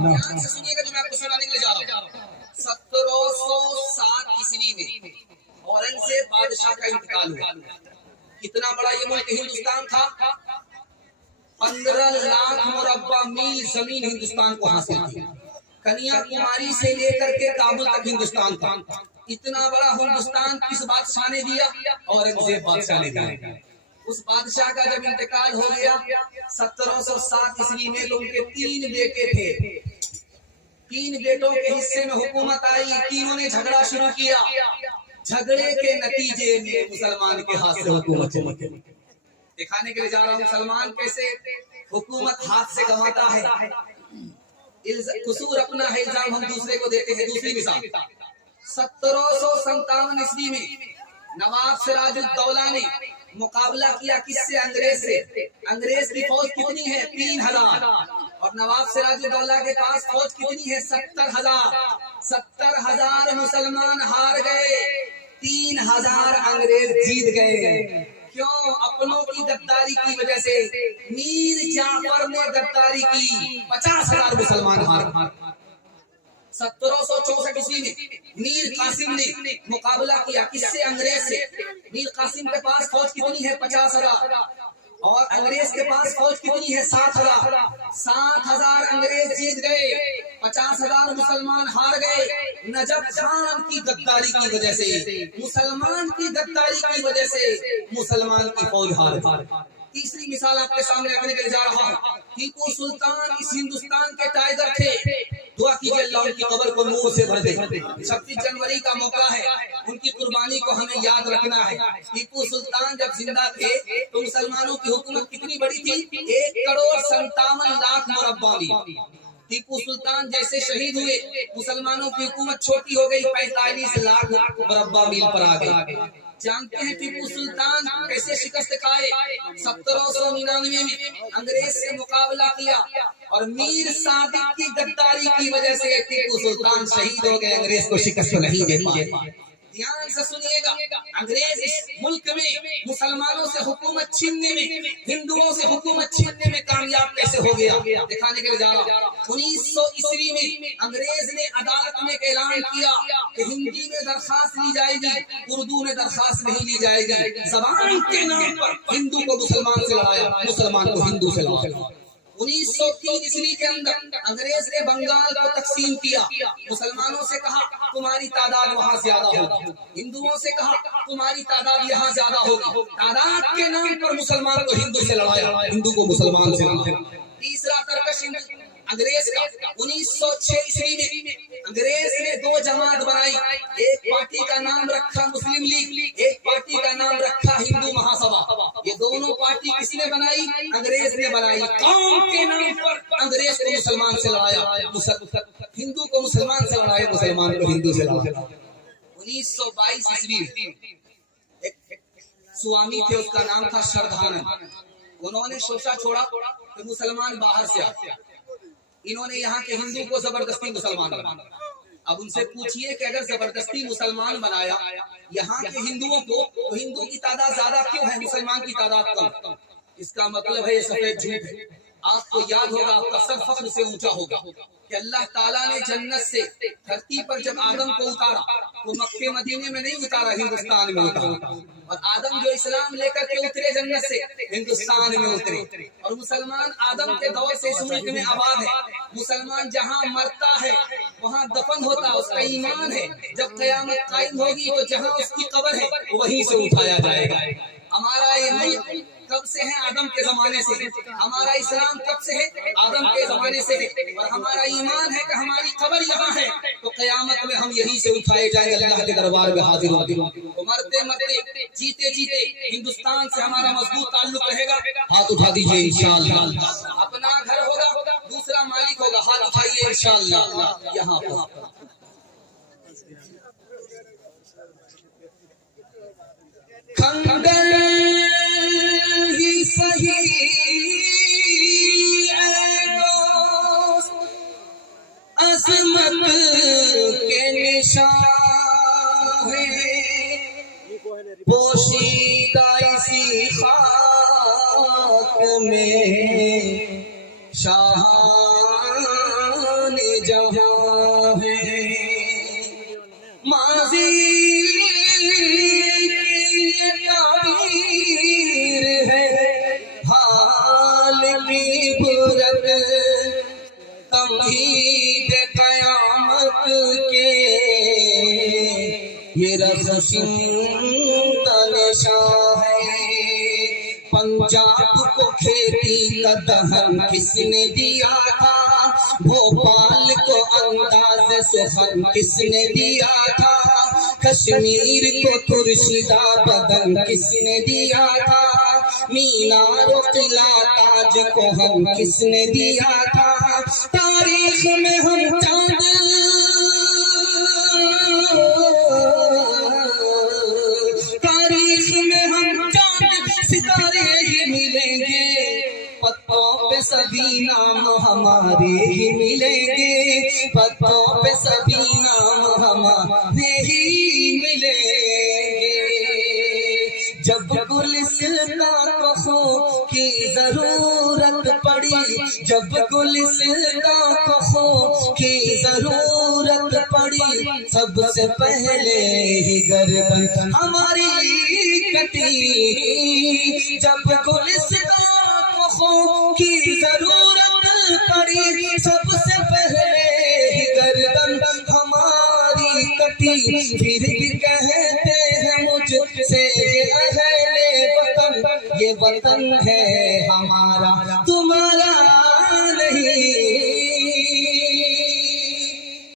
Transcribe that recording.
ध्यान से सुनिएगा जो मैं आपको सुनाने के लिए जा रहा हूँ। 1707 ईस्वी में औरंगजेब बादशाह का इंतकाल हुआ। कितना बड़ा ये मुल्क हिंदुस्तान था, 15 लाख मुरब्बा मील जमीन हिंदुस्तान को हासिल थी। कन्याकुमारी से लेकर के काबुल तक हिंदुस्तान था। इतना बड़ा हिंदुस्तान किस बादशाह ने दिया? औरंगजेब बादशाह ने दिया। उस बादशाह का जब इंतकाल हो गया 1707 ईस्वी में, तो उनके 3 बेटे थे। 3 बेटों के हिस्से में हुकूमत आई। तीनों ने झगड़ा शुरू किया। झगड़े के नतीजे में मुसलमान के हाथ से हुकूमत चली गई। दिखाने के लिए जा रहा हूँ मुसलमान कैसे हुकूमत हाथ से गंवाता है। कसूर अपना है, इल्जाम हम दूसरे को देते हैं। दूसरी मिसाल 1757 ईस्वी में नवाब सिराजुद्दौला ने मुकाबला किया किससे? अंग्रेज से। अंग्रेज की फौज कितनी है? 3000। और नवाब सिराजुद्दौला के पास फौज कितनी है? 70,000। 70,000 मुसलमान हार गए, 3000 अंग्रेज जीत गए। क्यों? अपनों की गद्दारी की वजह से। मीर जाफर ने गद्दारी की, 50,000 मुसलमान हार। 1764 ईस्वी में मीर कासिम ने मुकाबला किया किससे? अंग्रेज से। मीर कासिम के पास फौज कितनी है? 50,000। और अंग्रेज के पास फौज कितनी है? 7,000। 7,000 अंग्रेज जीत गए, 50,000 मुसलमान हार गए। नजफ खान की गद्दारी की वजह से, मुसलमान की गद्दारी की वजह से मुसलमान की फौज हार गई। तीसरी मिसाल आपके सामने रखने के लिए जा रहा हूँ। टीपू सुल्तान इस हिंदुस्तान के टाइगर थे। दुआ कीजिए अल्लाह उनकी कब्र को नूर से भर दे। 26 जनवरी का मौका है, उनकी कुर्बानी को हमें याद रखना है। टीपू सुल्तान जब जिंदा थे तो मुसलमानों की हुकूमत कितनी बड़ी थी? 1,57,00,000 मुरब्बा मील। टीपू सुल्तान जैसे शहीद हुए, मुसलमानों की हुकूमत छोटी हो गई, 45 लाख मुरब्बा मील पर आ गई। जानते हैं टीपू सुल्तान कैसे शिकस्त खाए? 1799 में अंग्रेज से मुकाबला किया और मीर सादिक की गद्दारी की वजह से टीपू सुल्तान शहीद हो गए। अंग्रेज को शिकस्त नहीं दे पाए। ध्यान से सुनिएगा, अंग्रेज इस मुल्क में मुसलमानों से हुकूमत छीनने में, हिंदुओं से हुकूमत छीनने में कामयाब कैसे हो गया? दिखाने के लिए जा रहा हूं। 1900 ईस्वी में अंग्रेज ने अदालत में ऐलान किया कि हिंदी में दरखास्त ली जाएगी, उर्दू में दरखास्त नहीं ली जाएगी। जबान के नाम पर हिंदू को मुसलमान से लड़ाया, मुसलमान को हिंदू से लड़ाया। 1903 ईस्वी के अंदर अंग्रेज ने बंगाल को तकसीम किया। मुसलमानों से कहा तुम्हारी तादाद वहाँ ज्यादा होगी, हिंदुओं से कहा तुम्हारी तादाद यहाँ ज्यादा होगी। तादाद के नाम पर मुसलमान को हिंदू से लड़ाया, हिंदू को मुसलमान से लड़ाया। तीसरा तर्कश अंग्रेज का 1906 ईस्वी में अंग्रेज ने 2 जमात बनाई। एक पार्टी का नाम रखा मुस्लिम लीग, एक पार्टी का नाम रखा हिंदू महासभा। ये दोनों पार्टी किसने बनाई? अंग्रेज ने बनाई। कौम के नाम पर अंग्रेज को मुसलमान से लड़ाया, हिंदू को मुसलमान से लड़ाया, मुसलमान को हिंदू से लड़ाया। 1922 ईस्वी एक स्वामी थे, उसका नाम था श्रद्धानंद। उन्होंने शोषा छोड़ा कि मुसलमान बाहर से आते। इन्होंने यहाँ के हिंदू को जबरदस्ती मुसलमान बनाया। अब उनसे पूछिए कि अगर जबरदस्ती मुसलमान बनाया यहाँ के हिंदुओं को, तो हिंदू की तादाद ज्यादा क्यों है, मुसलमान की तादाद कम? इसका मतलब है ये सफेद झूठ है। आपको याद होगा, आपका सर फख्र से ऊंचा होगा कि अल्लाह ताला ने जन्नत से धरती पर जब आदम को उतारा तो मक्के मदीने में नहीं उतारा, हिंदुस्तान में उतारा। और आदम जो इस्लाम लेकर के उतरे जन्नत से, हिंदुस्तान में उतरे। और मुसलमान आदम के दौर से इस मुल्क में आबाद है। मुसलमान जहाँ मरता है वहाँ दफन होता है, उसका ईमान है। जब क़यामत कायम होगी तो जहाँ उसकी कब्र है वहीं से उठाया जाएगा। हमारा ये मुल्क कब से है? आदम के जमाने से। हमारा इस्लाम कब से है? आदम के जमाने से। और हमारा ईमान है कि हमारी कब्र यहाँ है तो क़यामत में हम यहीं से उठाए जाएंगे, अल्लाह के दरबार में हाजिर होंगे। तो मरते मरते जीते जीते हिंदुस्तान से हमारा मजबूत ताल्लुक रहेगा। हाथ उठा दीजिए इंशाअल्लाह। अपना घर होगा, दूसरा मालिक होगा, हाथ उठाइए इंशाअल्लाह। यहाँ पर खंडर ही सही अजमत के निशान है, पोशीदा इसी खाक में शाहान جہاں ہے، ماضی کی تعبیر ہے، حال کی برد تمہید قیامت کے، یہ رخشن کا نشان ہے۔ پنجاب کو کھیتی کا دہن کس نے دیا تھا، بھوپال کو انداز سخن کس نے دیا تھا، کشمیر کو ترشدہ بدن کس نے دیا تھا، مینار و قلعہ تاج کو ہم کس نے دیا تھا، تاریخ میں ہم چاند ستارے ہی ملیں گے، پتوں پہ سبھی نام ہمارے ہی ملیں گے، پتوں پہ سبھی نام ہمارے ہی ملیں گے۔ جب گلستان کو خون کی ضرورت پڑی، جب گلستان کو خون کی ضرورت پڑی، سب سے پہلے ہی گردن ہماری کٹی، جب گلستان کو خون کی ضرورت پڑی، سب سے پہلے ہی گردن ہماری کٹی، پھر بھی کہتے ہیں مجھ سے اہل وطن، یہ وطن ہے